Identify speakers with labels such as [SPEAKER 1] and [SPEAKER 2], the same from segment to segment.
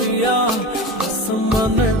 [SPEAKER 1] rüya Asmanın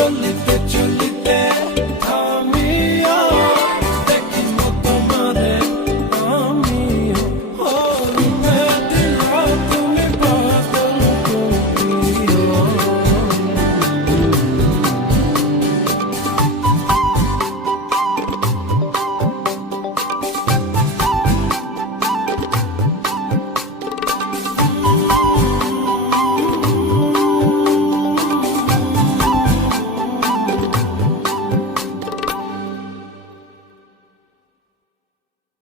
[SPEAKER 1] only